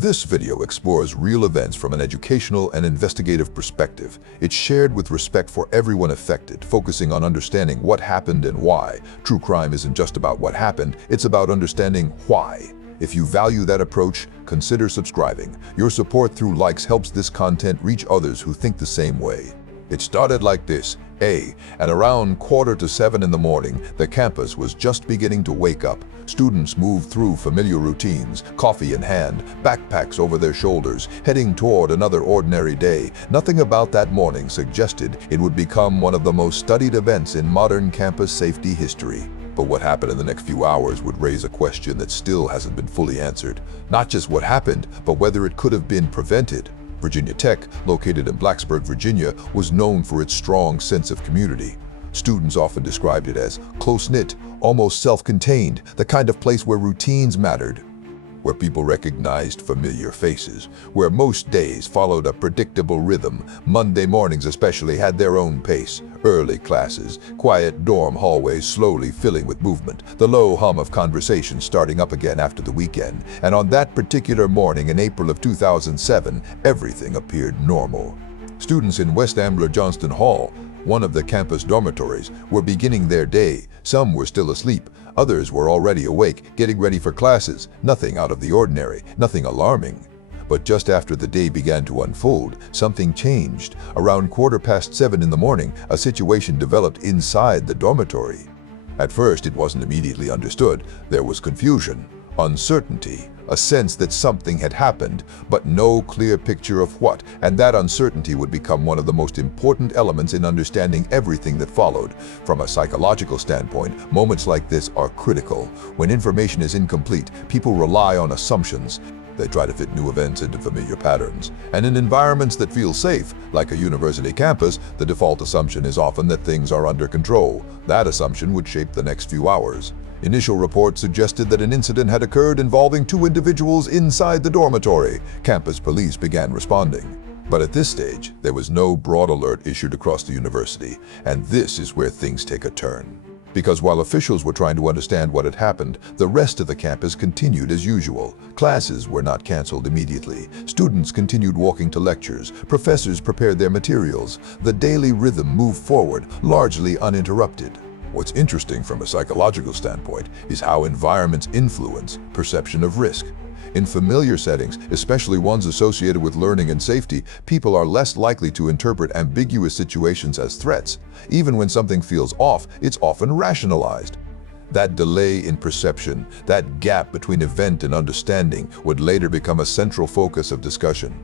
This video explores real events from an educational and investigative perspective. It's shared with respect for everyone affected, focusing on understanding what happened and why. True crime isn't just about what happened, it's about understanding why. If you value that approach, consider subscribing. Your support through likes helps this content reach others who think the same way. It started like this. At around 6:45 in the morning, the campus was just beginning to wake up. Students moved through familiar routines, coffee in hand, backpacks over their shoulders, heading toward another ordinary day. Nothing about that morning suggested it would become one of the most studied events in modern campus safety history. But what happened in the next few hours would raise a question that still hasn't been fully answered. Not just what happened, but whether it could have been prevented. Virginia Tech, located in Blacksburg, Virginia, was known for its strong sense of community. Students often described it as close-knit, almost self-contained, the kind of place where routines mattered, where people recognized familiar faces, where most days followed a predictable rhythm. Monday mornings especially had their own pace. Early classes, quiet dorm hallways slowly filling with movement, the low hum of conversation starting up again after the weekend. And on that particular morning in April of 2007, everything appeared normal. Students in West Ambler Johnston Hall, one of the campus dormitories, were beginning their day. Some were still asleep, others were already awake, getting ready for classes. Nothing out of the ordinary, nothing alarming. But just after the day began to unfold, something changed. Around 7:15 in the morning, a situation developed inside the dormitory. At first, it wasn't immediately understood. There was confusion, uncertainty, a sense that something had happened, but no clear picture of what, and that uncertainty would become one of the most important elements in understanding everything that followed. From a psychological standpoint, moments like this are critical. When information is incomplete, people rely on assumptions. They try to fit new events into familiar patterns. And in environments that feel safe, like a university campus, the default assumption is often that things are under control. That assumption would shape the next few hours. Initial reports suggested that an incident had occurred involving two individuals inside the dormitory. Campus police began responding. But at this stage, there was no broad alert issued across the university, and this is where things take a turn. Because while officials were trying to understand what had happened, the rest of the campus continued as usual. Classes were not canceled immediately. Students continued walking to lectures. Professors prepared their materials. The daily rhythm moved forward, largely uninterrupted. What's interesting from a psychological standpoint is how environments influence perception of risk. In familiar settings, especially ones associated with learning and safety, people are less likely to interpret ambiguous situations as threats. Even when something feels off, it's often rationalized. That delay in perception, that gap between event and understanding, would later become a central focus of discussion.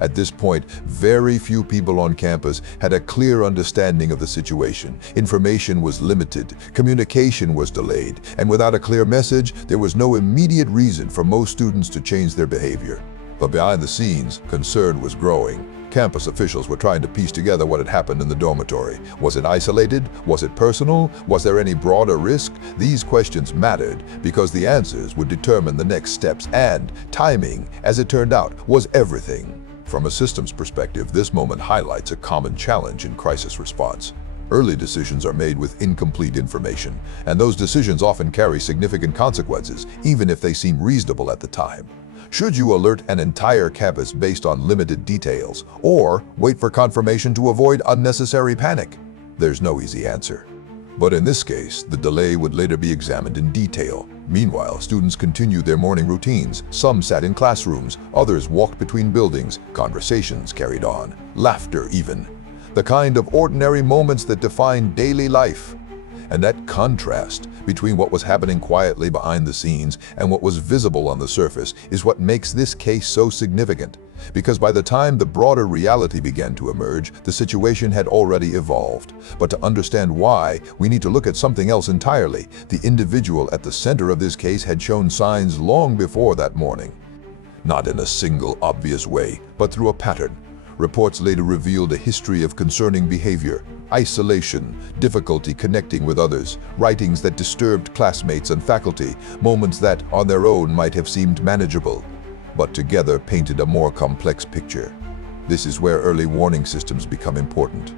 At this point, very few people on campus had a clear understanding of the situation. Information was limited, communication was delayed, and without a clear message, there was no immediate reason for most students to change their behavior. But behind the scenes, concern was growing. Campus officials were trying to piece together what had happened in the dormitory. Was it isolated? Was it personal? Was there any broader risk? These questions mattered because the answers would determine the next steps, and timing, as it turned out, was everything. From a systems perspective, this moment highlights a common challenge in crisis response. Early decisions are made with incomplete information, and those decisions often carry significant consequences, even if they seem reasonable at the time. Should you alert an entire campus based on limited details, or wait for confirmation to avoid unnecessary panic? There's no easy answer. But in this case, the delay would later be examined in detail. Meanwhile, students continued their morning routines. Some sat in classrooms, others walked between buildings. Conversations carried on, laughter even. The kind of ordinary moments that define daily life. And that contrast between what was happening quietly behind the scenes and what was visible on the surface is what makes this case so significant. Because by the time the broader reality began to emerge, the situation had already evolved. But to understand why, we need to look at something else entirely. The individual at the center of this case had shown signs long before that morning. Not in a single obvious way, but through a pattern. Reports later revealed a history of concerning behavior, isolation, difficulty connecting with others, writings that disturbed classmates and faculty, moments that, on their own, might have seemed manageable, but together painted a more complex picture. This is where early warning systems become important.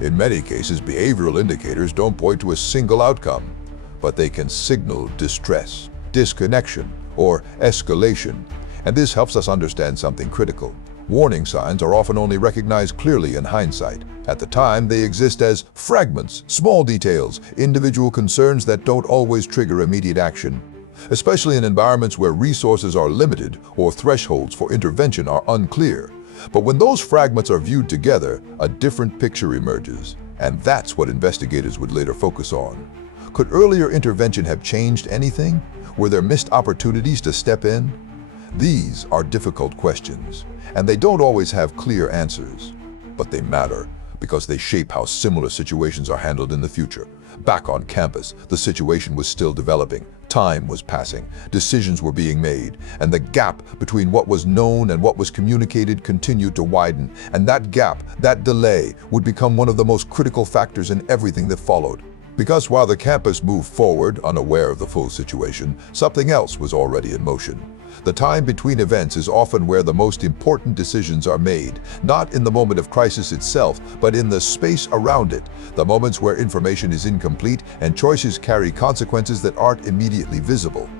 In many cases, behavioral indicators don't point to a single outcome, but they can signal distress, disconnection, or escalation. And this helps us understand something critical. Warning signs are often only recognized clearly in hindsight. At the time, they exist as fragments, small details, individual concerns that don't always trigger immediate action, especially in environments where resources are limited or thresholds for intervention are unclear. But when those fragments are viewed together, a different picture emerges. And that's what investigators would later focus on. Could earlier intervention have changed anything? Were there missed opportunities to step in? These are difficult questions, and they don't always have clear answers. But they matter because they shape how similar situations are handled in the future. Back on campus, the situation was still developing. Time was passing, decisions were being made, and the gap between what was known and what was communicated continued to widen. And that gap, that delay, would become one of the most critical factors in everything that followed. Because while the campus moved forward, unaware of the full situation, something else was already in motion. The time between events is often where the most important decisions are made, not in the moment of crisis itself, but in the space around it, the moments where information is incomplete and choices carry consequences that aren't immediately visible.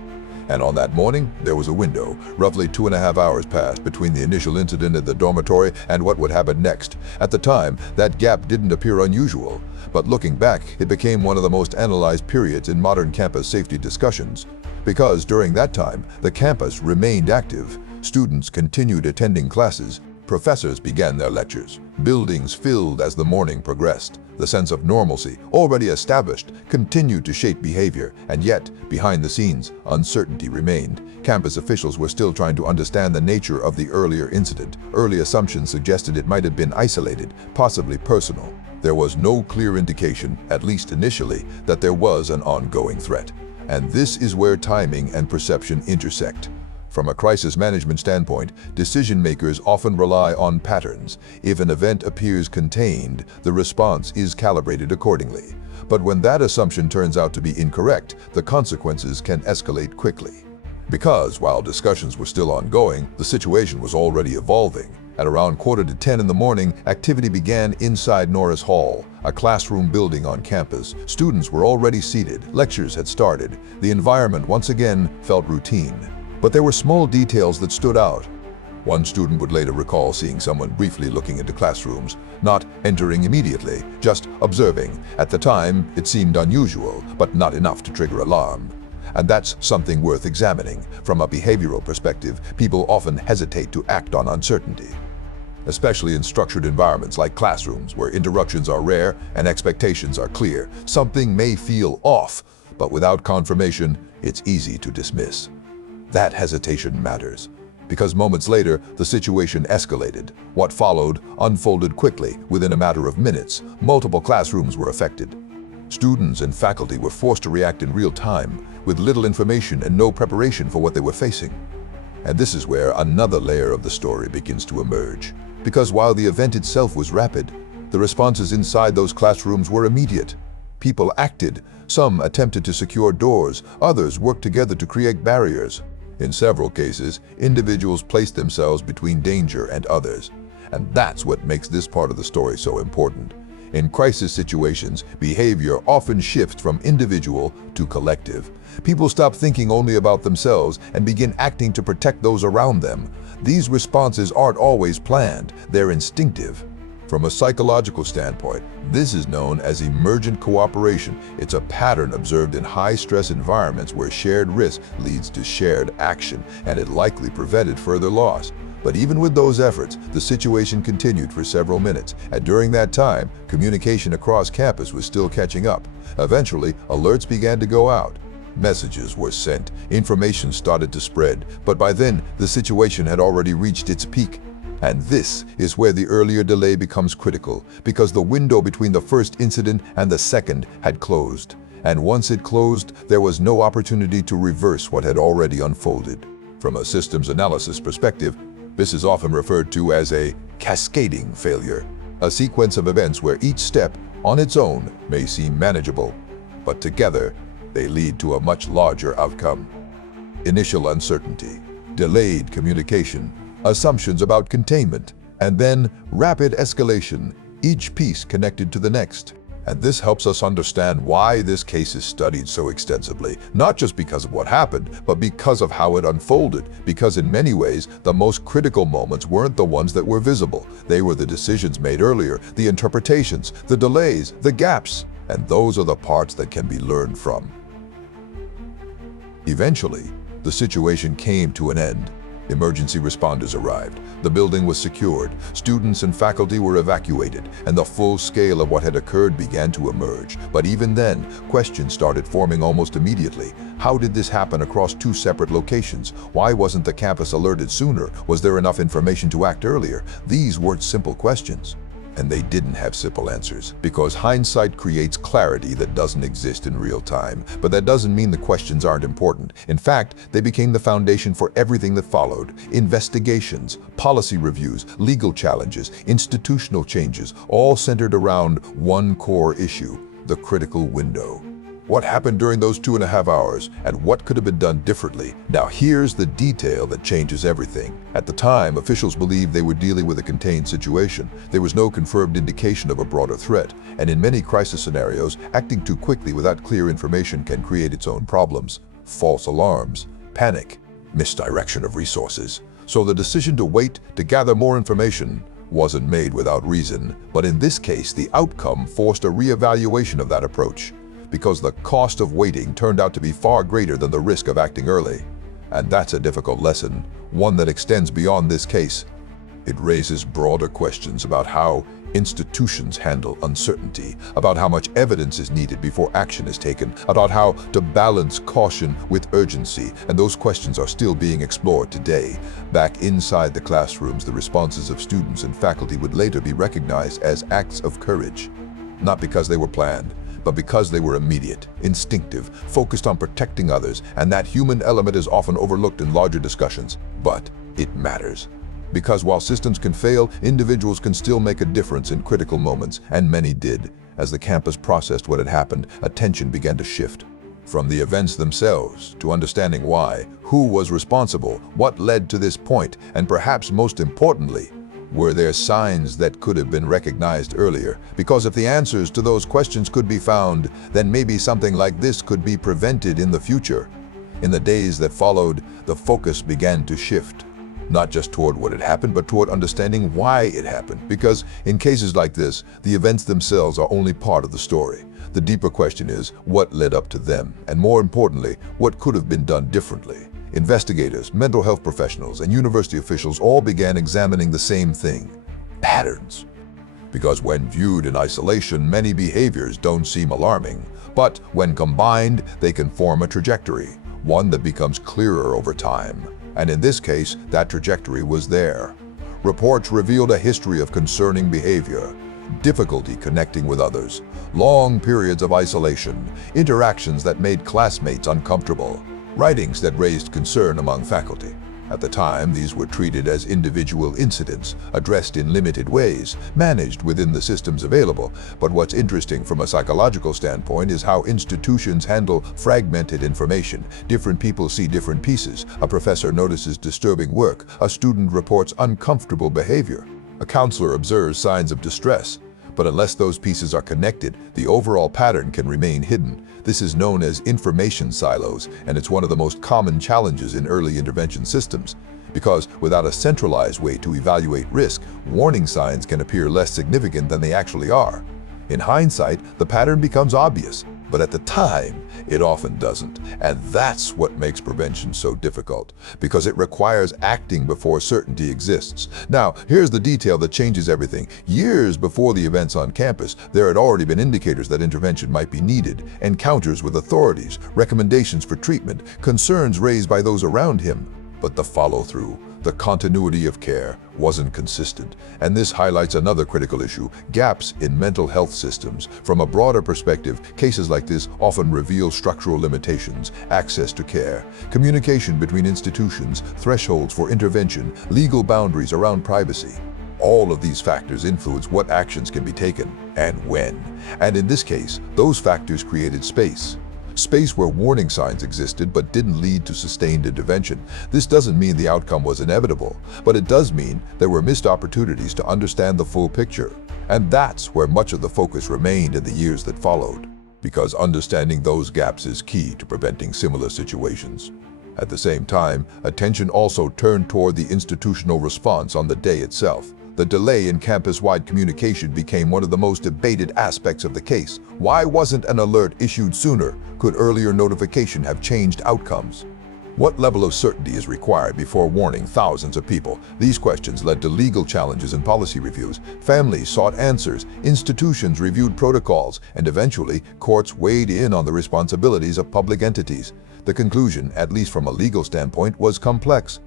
And on that morning, there was a window. Roughly 2.5 hours passed between the initial incident at the dormitory and what would happen next. At the time, that gap didn't appear unusual, but looking back, it became one of the most analyzed periods in modern campus safety discussions. Because during that time, the campus remained active, students continued attending classes, professors began their lectures, buildings filled as the morning progressed. The sense of normalcy, already established, continued to shape behavior, and yet, behind the scenes, uncertainty remained. Campus officials were still trying to understand the nature of the earlier incident. Early assumptions suggested it might have been isolated, possibly personal. There was no clear indication, at least initially, that there was an ongoing threat. And this is where timing and perception intersect. From a crisis management standpoint, decision-makers often rely on patterns. If an event appears contained, the response is calibrated accordingly. But when that assumption turns out to be incorrect, the consequences can escalate quickly. Because while discussions were still ongoing, the situation was already evolving. At around 9:45 in the morning, activity began inside Norris Hall, a classroom building on campus. Students were already seated, lectures had started. The environment once again felt routine. But there were small details that stood out. One student would later recall seeing someone briefly looking into classrooms, not entering immediately, just observing. At the time, it seemed unusual, but not enough to trigger alarm. And that's something worth examining. From a behavioral perspective, people often hesitate to act on uncertainty, especially in structured environments like classrooms where interruptions are rare and expectations are clear. Something may feel off, but without confirmation, it's easy to dismiss. That hesitation matters, because moments later, the situation escalated. What followed unfolded quickly. Within a matter of minutes, multiple classrooms were affected. Students and faculty were forced to react in real time, with little information and no preparation for what they were facing. And this is where another layer of the story begins to emerge. Because while the event itself was rapid, the responses inside those classrooms were immediate. People acted. Some attempted to secure doors, others worked together to create barriers. In several cases, individuals placed themselves between danger and others. And that's what makes this part of the story so important. In crisis situations, behavior often shifts from individual to collective. People stop thinking only about themselves and begin acting to protect those around them. These responses aren't always planned, they're instinctive. From a psychological standpoint, this is known as emergent cooperation. It's a pattern observed in high-stress environments where shared risk leads to shared action, and it likely prevented further loss. But even with those efforts, the situation continued for several minutes, and during that time, communication across campus was still catching up. Eventually, alerts began to go out. Messages were sent, information started to spread, but by then, the situation had already reached its peak. And this is where the earlier delay becomes critical, because the window between the first incident and the second had closed. And once it closed, there was no opportunity to reverse what had already unfolded. From a systems analysis perspective, this is often referred to as a cascading failure, a sequence of events where each step, on its own, may seem manageable, but together, they lead to a much larger outcome. Initial uncertainty, delayed communication, assumptions about containment, and then rapid escalation, each piece connected to the next. And this helps us understand why this case is studied so extensively, not just because of what happened, but because of how it unfolded. Because in many ways, the most critical moments weren't the ones that were visible. They were the decisions made earlier, the interpretations, the delays, the gaps. And those are the parts that can be learned from. Eventually, the situation came to an end. Emergency responders arrived. The building was secured, students and faculty were evacuated, and the full scale of what had occurred began to emerge. But even then, questions started forming almost immediately. How did this happen across two separate locations? Why wasn't the campus alerted sooner? Was there enough information to act earlier? These weren't simple questions. And they didn't have simple answers, because hindsight creates clarity that doesn't exist in real time. But that doesn't mean the questions aren't important. In fact, they became the foundation for everything that followed. Investigations, policy reviews, legal challenges, institutional changes, all centered around one core issue: the critical window. What happened during those 2.5 hours, and what could have been done differently? Now here's the detail that changes everything. At the time, officials believed they were dealing with a contained situation. There was no confirmed indication of a broader threat, and in many crisis scenarios, acting too quickly without clear information can create its own problems. False alarms, panic, misdirection of resources. So the decision to wait to gather more information wasn't made without reason, but in this case, the outcome forced a reevaluation of that approach, because the cost of waiting turned out to be far greater than the risk of acting early. And that's a difficult lesson, one that extends beyond this case. It raises broader questions about how institutions handle uncertainty, about how much evidence is needed before action is taken, about how to balance caution with urgency, and those questions are still being explored today. Back inside the classrooms, the responses of students and faculty would later be recognized as acts of courage, not because they were planned, but because they were immediate, instinctive, focused on protecting others, and that human element is often overlooked in larger discussions. But it matters. Because while systems can fail, individuals can still make a difference in critical moments, and many did. As the campus processed what had happened, attention began to shift. From the events themselves, to understanding why, who was responsible, what led to this point, and perhaps most importantly, were there signs that could have been recognized earlier? Because if the answers to those questions could be found, then maybe something like this could be prevented in the future. In the days that followed, the focus began to shift, not just toward what had happened, but toward understanding why it happened. Because in cases like this, the events themselves are only part of the story. The deeper question is, what led up to them? And more importantly, what could have been done differently? Investigators, mental health professionals, and university officials all began examining the same thing: patterns. Because when viewed in isolation, many behaviors don't seem alarming. But when combined, they can form a trajectory, one that becomes clearer over time. And in this case, that trajectory was there. Reports revealed a history of concerning behavior: difficulty connecting with others, long periods of isolation, interactions that made classmates uncomfortable, writings that raised concern among faculty. At the time, these were treated as individual incidents, addressed in limited ways, managed within the systems available. But what's interesting from a psychological standpoint is how institutions handle fragmented information. Different people see different pieces. A professor notices disturbing work. A student reports uncomfortable behavior. A counselor observes signs of distress. But unless those pieces are connected, the overall pattern can remain hidden. This is known as information silos, and it's one of the most common challenges in early intervention systems. Because without a centralized way to evaluate risk, warning signs can appear less significant than they actually are. In hindsight, the pattern becomes obvious, but at the time, it often doesn't. And that's what makes prevention so difficult, because it requires acting before certainty exists. Now, here's the detail that changes everything. Years before the events on campus, there had already been indicators that intervention might be needed: encounters with authorities, recommendations for treatment, concerns raised by those around him. But the follow-through, the continuity of care, wasn't consistent. And this highlights another critical issue: gaps in mental health systems. From a broader perspective, cases like this often reveal structural limitations: access to care, communication between institutions, thresholds for intervention, legal boundaries around privacy. All of these factors influence what actions can be taken and when. And in this case, those factors created space. space where warning signs existed but didn't lead to sustained intervention. This doesn't mean the outcome was inevitable, but it does mean there were missed opportunities to understand the full picture. And that's where much of the focus remained in the years that followed, because understanding those gaps is key to preventing similar situations. At the same time, attention also turned toward the institutional response on the day itself. The delay in campus-wide communication became one of the most debated aspects of the case. Why wasn't an alert issued sooner? Could earlier notification have changed outcomes? What level of certainty is required before warning thousands of people? These questions led to legal challenges and policy reviews. Families sought answers, institutions reviewed protocols, and eventually, courts weighed in on the responsibilities of public entities. The conclusion, at least from a legal standpoint, was complex.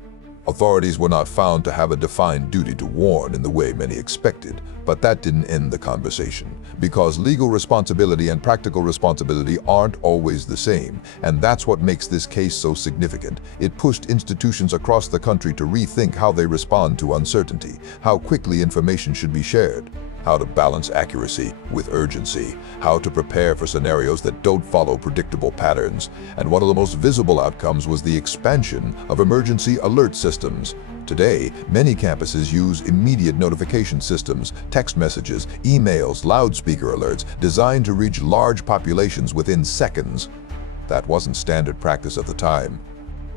Authorities were not found to have a defined duty to warn in the way many expected, but that didn't end the conversation, because legal responsibility and practical responsibility aren't always the same, and that's what makes this case so significant. It pushed institutions across the country to rethink how they respond to uncertainty, how quickly information should be shared, how to balance accuracy with urgency, how to prepare for scenarios that don't follow predictable patterns. And one of the most visible outcomes was the expansion of emergency alert systems. Today, many campuses use immediate notification systems, text messages, emails, loudspeaker alerts, designed to reach large populations within seconds. That wasn't standard practice at the time.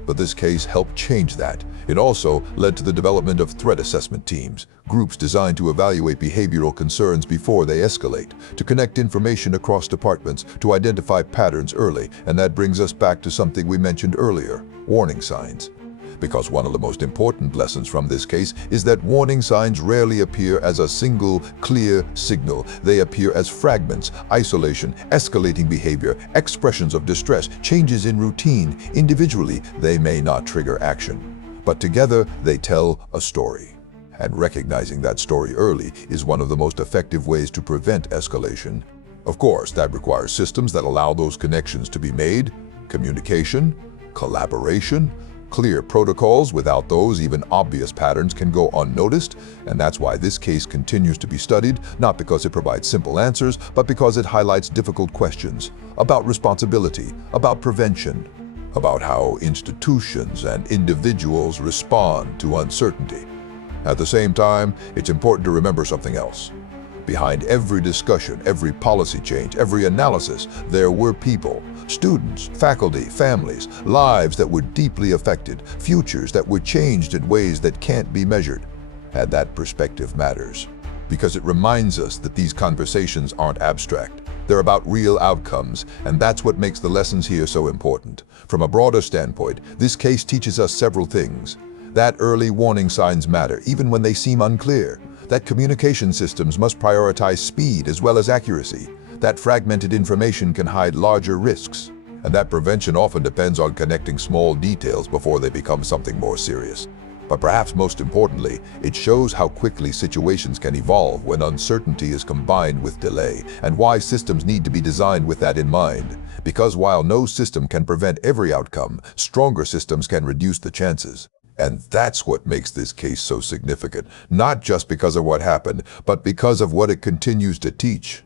But this case helped change that. It also led to the development of threat assessment teams, groups designed to evaluate behavioral concerns before they escalate, to connect information across departments, to identify patterns early. And that brings us back to something we mentioned earlier, warning signs. Because one of the most important lessons from this case is that warning signs rarely appear as a single, clear signal. They appear as fragments, isolation, escalating behavior, expressions of distress, changes in routine. Individually, they may not trigger action, but together they tell a story. And recognizing that story early is one of the most effective ways to prevent escalation. Of course, that requires systems that allow those connections to be made, communication, collaboration, clear protocols. Without those, even obvious patterns can go unnoticed, and that's why this case continues to be studied, not because it provides simple answers, but because it highlights difficult questions about responsibility, about prevention, about how institutions and individuals respond to uncertainty. At the same time, it's important to remember something else. Behind every discussion, every policy change, every analysis, there were people, students, faculty, families, lives that were deeply affected, futures that were changed in ways that can't be measured. And that perspective matters, because it reminds us that these conversations aren't abstract. They're about real outcomes, and that's what makes the lessons here so important. From a broader standpoint, this case teaches us several things. That early warning signs matter, even when they seem unclear. That communication systems must prioritize speed as well as accuracy. That fragmented information can hide larger risks. And that prevention often depends on connecting small details before they become something more serious. But perhaps most importantly, it shows how quickly situations can evolve when uncertainty is combined with delay, and why systems need to be designed with that in mind. Because while no system can prevent every outcome, stronger systems can reduce the chances. And that's what makes this case so significant, not just because of what happened, but because of what it continues to teach.